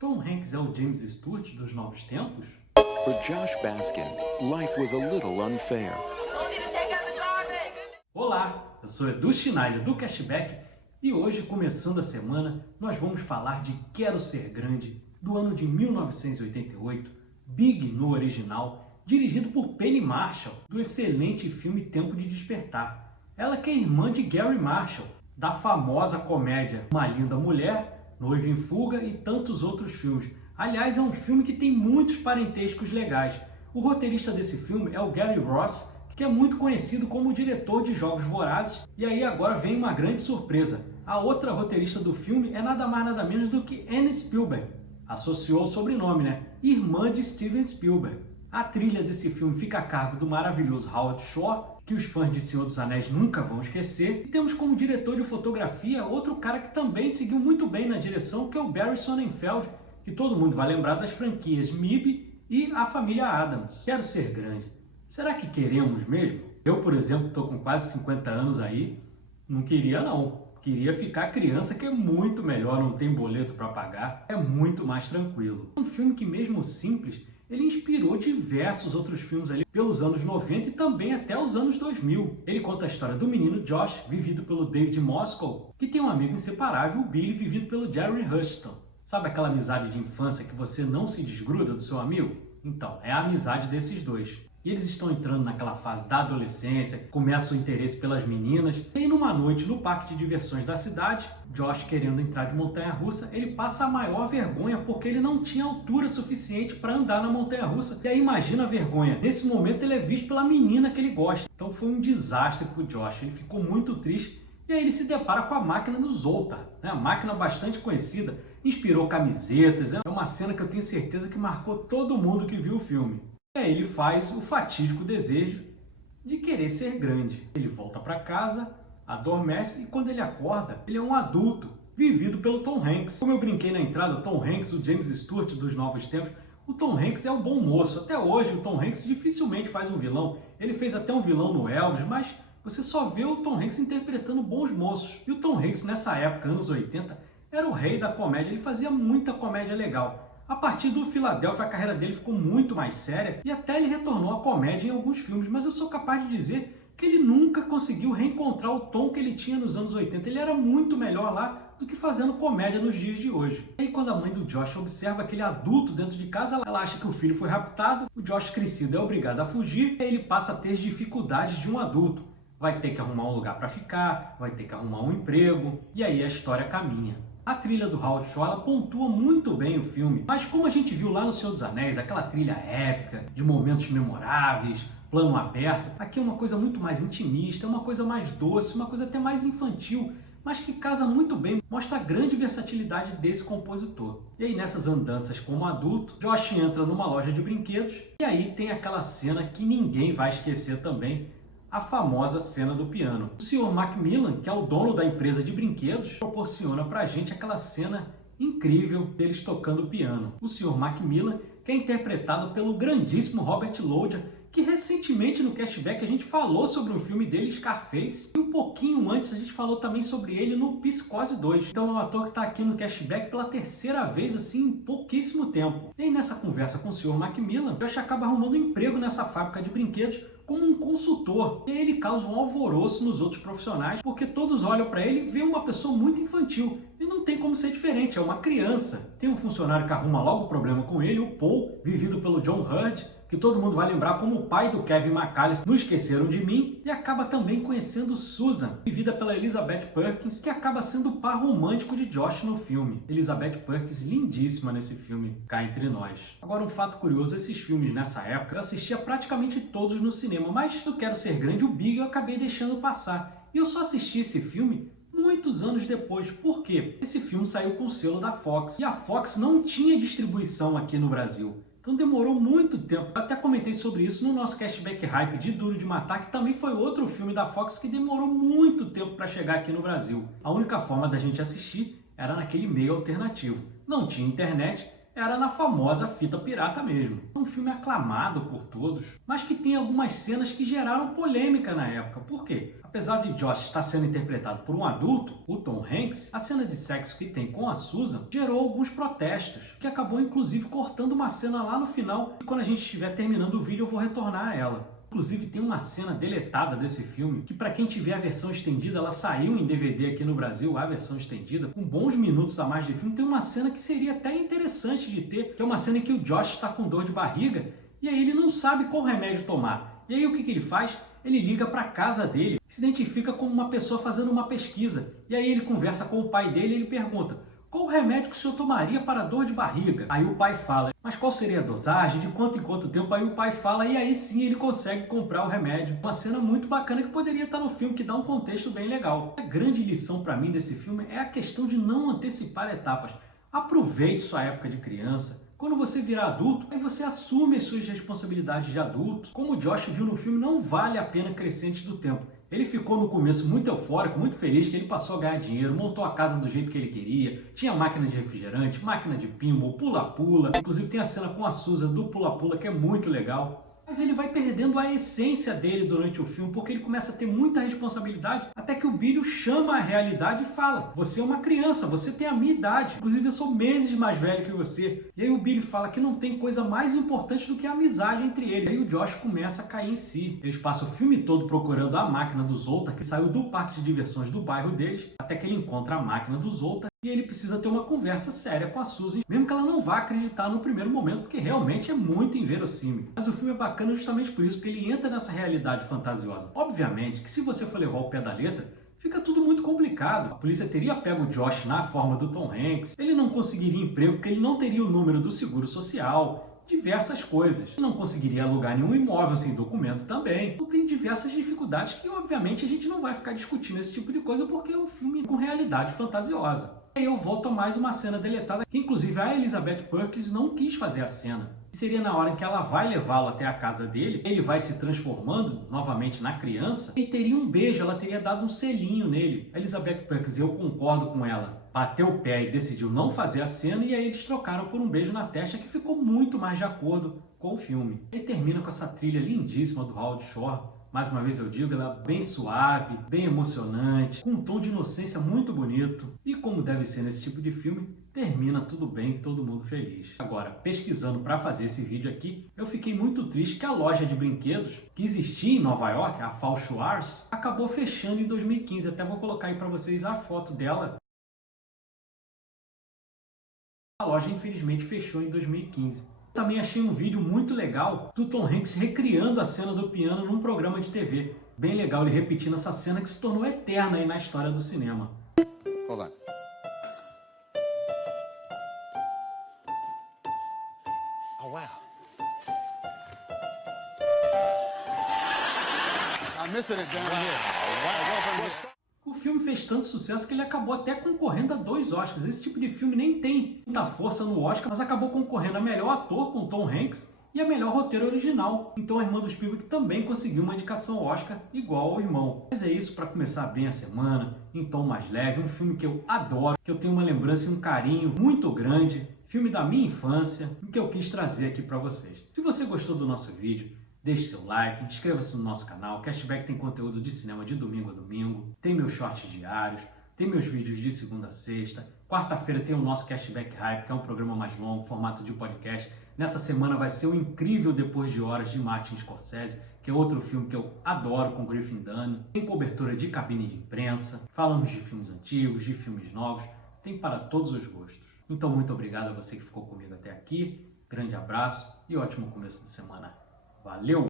Tom Hanks é o James Stewart dos novos tempos? For Josh Baskin, life was a little unfair. Olá, eu sou Edu Schneider do Cashback e hoje, começando a semana, nós vamos falar de Quero Ser Grande, do ano de 1988, Big no original, dirigido por Penny Marshall, do excelente filme Tempo de Despertar. Ela que é irmã de Gary Marshall, da famosa comédia Uma Linda Mulher, Noiva em Fuga e tantos outros filmes. Aliás, é um filme que tem muitos parentescos legais. O roteirista desse filme é o Gary Ross, que é muito conhecido como o diretor de Jogos Vorazes. E aí agora vem uma grande surpresa. A outra roteirista do filme é nada mais nada menos do que Anne Spielberg. Associou o sobrenome, né? Irmã de Steven Spielberg. A trilha desse filme fica a cargo do maravilhoso Howard Shore, que os fãs de Senhor dos Anéis nunca vão esquecer. E temos como diretor de fotografia outro cara que também seguiu muito bem na direção, que é o Barry Sonnenfeld, que todo mundo vai lembrar das franquias MIB e A Família Addams. Quero Ser Grande. Será que queremos mesmo? Eu, por exemplo, estou com quase 50 anos aí, não queria não. Queria ficar criança, que é muito melhor, não tem boleto para pagar, é muito mais tranquilo. Um filme que, mesmo simples, ele inspirou diversos outros filmes ali pelos anos 90 e também até os anos 2000. Ele conta a história do menino Josh, vivido pelo David Moscow, que tem um amigo inseparável, o Billy, vivido pelo Jerry Rushton. Sabe aquela amizade de infância que você não se desgruda do seu amigo? Então, é a amizade desses dois. E eles estão entrando naquela fase da adolescência, começa o interesse pelas meninas. E numa noite no parque de diversões da cidade, Josh, querendo entrar de montanha-russa, ele passa a maior vergonha porque ele não tinha altura suficiente para andar na montanha-russa. E aí imagina a vergonha. Nesse momento ele é visto pela menina que ele gosta. Então foi um desastre para o Josh. Ele ficou muito triste e aí ele se depara com a máquina do Zoltar, né? A máquina bastante conhecida, inspirou camisetas. É uma cena que eu tenho certeza que marcou todo mundo que viu o filme. E aí ele faz o fatídico desejo de querer ser grande. Ele volta para casa, adormece e quando ele acorda, ele é um adulto, vivido pelo Tom Hanks. Como eu brinquei na entrada, o Tom Hanks, o James Stewart dos novos tempos, o Tom Hanks é um bom moço. Até hoje o Tom Hanks dificilmente faz um vilão. Ele fez até um vilão no Elvis, mas você só vê o Tom Hanks interpretando bons moços. E o Tom Hanks nessa época, anos 80, era o rei da comédia. Ele fazia muita comédia legal. A partir do Philadelphia, a carreira dele ficou muito mais séria e até ele retornou à comédia em alguns filmes, mas eu sou capaz de dizer que ele nunca conseguiu reencontrar o tom que ele tinha nos anos 80. Ele era muito melhor lá do que fazendo comédia nos dias de hoje. E aí quando a mãe do Josh observa aquele adulto dentro de casa, ela acha que o filho foi raptado, o Josh crescido é obrigado a fugir e ele passa a ter as dificuldades de um adulto. Vai ter que arrumar um lugar para ficar, vai ter que arrumar um emprego e aí a história caminha. A trilha do Howard Shore ela pontua muito bem o filme, mas como a gente viu lá no Senhor dos Anéis, aquela trilha épica, de momentos memoráveis, plano aberto, aqui é uma coisa muito mais intimista, uma coisa mais doce, uma coisa até mais infantil, mas que casa muito bem, mostra a grande versatilidade desse compositor. E aí nessas andanças como adulto, Josh entra numa loja de brinquedos e aí tem aquela cena que ninguém vai esquecer também, a famosa cena do piano. O Sr. Macmillan, que é o dono da empresa de brinquedos, proporciona pra gente aquela cena incrível deles tocando piano. O Sr. Macmillan, que é interpretado pelo grandíssimo Robert Loggia, que recentemente no Cashback a gente falou sobre um filme dele, Scarface, e um pouquinho antes a gente falou também sobre ele no Psicose 2. Então é um ator que está aqui no Cashback pela terceira vez, assim, em pouquíssimo tempo. E aí nessa conversa com o Sr. Macmillan, Josh acaba arrumando um emprego nessa fábrica de brinquedos como um consultor. E aí ele causa um alvoroço nos outros profissionais, porque todos olham para ele e veem uma pessoa muito infantil. E não tem como ser diferente, é uma criança. Tem um funcionário que arruma logo o problema com ele, o Paul, vivido pelo John Hurt, que todo mundo vai lembrar como o pai do Kevin McAllister no Esqueceram de Mim, e acaba também conhecendo Susan, vivida pela Elizabeth Perkins, que acaba sendo o par romântico de Josh no filme. Elizabeth Perkins, lindíssima nesse filme, cá entre nós. Agora, um fato curioso, esses filmes nessa época, eu assistia praticamente todos no cinema, mas Eu Quero Ser Grande, o Big, eu acabei deixando passar. E eu só assisti esse filme muitos anos depois. Por quê? Esse filme saiu com o selo da Fox, e a Fox não tinha distribuição aqui no Brasil. Então demorou muito tempo. Eu até comentei sobre isso no nosso Cashback Hype de Duro de Matar, que também foi outro filme da Fox que demorou muito tempo para chegar aqui no Brasil. A única forma da gente assistir era naquele meio alternativo. Não tinha internet, era na famosa fita pirata mesmo. É um filme aclamado por todos, mas que tem algumas cenas que geraram polêmica na época. Por quê? A Apesar de Josh estar sendo interpretado por um adulto, o Tom Hanks, a cena de sexo que tem com a Susan gerou alguns protestos, que acabou inclusive cortando uma cena lá no final, e quando a gente estiver terminando o vídeo eu vou retornar a ela. Inclusive tem uma cena deletada desse filme, que para quem tiver a versão estendida, ela saiu em DVD aqui no Brasil, a versão estendida, com bons minutos a mais de filme, tem uma cena que seria até interessante de ter, que é uma cena em que o Josh está com dor de barriga, e aí ele não sabe qual remédio tomar. E aí o que ele faz? Ele liga para a casa dele, se identifica como uma pessoa fazendo uma pesquisa. E aí ele conversa com o pai dele e ele pergunta: qual o remédio que o senhor tomaria para dor de barriga? Aí o pai fala: mas qual seria a dosagem? De quanto em quanto tempo? Aí o pai fala e aí sim ele consegue comprar o remédio. Uma cena muito bacana que poderia estar no filme, que dá um contexto bem legal. A grande lição para mim desse filme é a questão de não antecipar etapas. Aproveite sua época de criança. Quando você virar adulto, aí você assume as suas responsabilidades de adulto. Como o Josh viu no filme, não vale a pena crescer antes do tempo. Ele ficou no começo muito eufórico, muito feliz, que ele passou a ganhar dinheiro, montou a casa do jeito que ele queria, tinha máquina de refrigerante, máquina de pinball, pula-pula. Inclusive tem a cena com a Susan do pula-pula, que é muito legal. Mas ele vai perdendo a essência dele durante o filme, porque ele começa a ter muita responsabilidade, até que o Billy o chama à realidade e fala: você é uma criança, você tem a minha idade, inclusive eu sou meses mais velho que você. E aí o Billy fala que não tem coisa mais importante do que a amizade entre eles. E aí o Josh começa a cair em si. Eles passam o filme todo procurando a máquina do Zoltar, que saiu do parque de diversões do bairro deles, até que ele encontra a máquina do Zoltar. E ele precisa ter uma conversa séria com a Susan, mesmo que ela não vá acreditar no primeiro momento, porque realmente é muito inverossímil. Mas o filme é bacana justamente por isso, porque ele entra nessa realidade fantasiosa. Obviamente que se você for levar o pé da letra, fica tudo muito complicado. A polícia teria pego o Josh na forma do Tom Hanks, ele não conseguiria emprego porque ele não teria o número do seguro social, diversas coisas. Ele não conseguiria alugar nenhum imóvel sem documento também. Então tem diversas dificuldades que obviamente a gente não vai ficar discutindo esse tipo de coisa porque é um filme com realidade fantasiosa. Aí eu volto a mais uma cena deletada, que inclusive a Elizabeth Perkins não quis fazer a cena. Seria na hora em que ela vai levá-lo até a casa dele, ele vai se transformando novamente na criança, e teria um beijo, ela teria dado um selinho nele. A Elizabeth Perkins, eu concordo com ela, bateu o pé e decidiu não fazer a cena, e aí eles trocaram por um beijo na testa, que ficou muito mais de acordo com o filme. E termina com essa trilha lindíssima do Howard Shore. Mais uma vez eu digo, ela é bem suave, bem emocionante, com um tom de inocência muito bonito. E como deve ser nesse tipo de filme, termina tudo bem, todo mundo feliz. Agora, pesquisando para fazer esse vídeo aqui, eu fiquei muito triste que a loja de brinquedos que existia em Nova York, a Fall Schwarz, acabou fechando em 2015. Até vou colocar aí para vocês a foto dela. A loja infelizmente fechou em 2015. Também achei um vídeo muito legal do Tom Hanks recriando a cena do piano num programa de TV. Bem legal ele repetindo essa cena que se tornou eterna aí na história do cinema. Hold on. Oh, wow. I'm missing it down here. O filme fez tanto sucesso que ele acabou até concorrendo a 2 Oscars. Esse tipo de filme nem tem muita força no Oscar, mas acabou concorrendo a melhor ator com Tom Hanks e a melhor roteiro original. Então a irmã do Spielberg também conseguiu uma indicação Oscar igual ao irmão. Mas é isso para começar bem a semana, em tom mais leve, um filme que eu adoro, que eu tenho uma lembrança e um carinho muito grande, filme da minha infância, que eu quis trazer aqui para vocês. Se você gostou do nosso vídeo, deixe seu like, inscreva-se no nosso canal. Cashback tem conteúdo de cinema de domingo a domingo, tem meus shorts diários, tem meus vídeos de segunda a sexta. Quarta-feira tem o nosso Cashback Hype, que é um programa mais longo, formato de podcast. Nessa semana vai ser o incrível Depois de Horas de Martin Scorsese, que é outro filme que eu adoro com Griffin Dunne. Tem cobertura de cabine de imprensa, falamos de filmes antigos, de filmes novos, tem para todos os gostos. Então muito obrigado a você que ficou comigo até aqui, grande abraço e ótimo começo de semana. Valeu!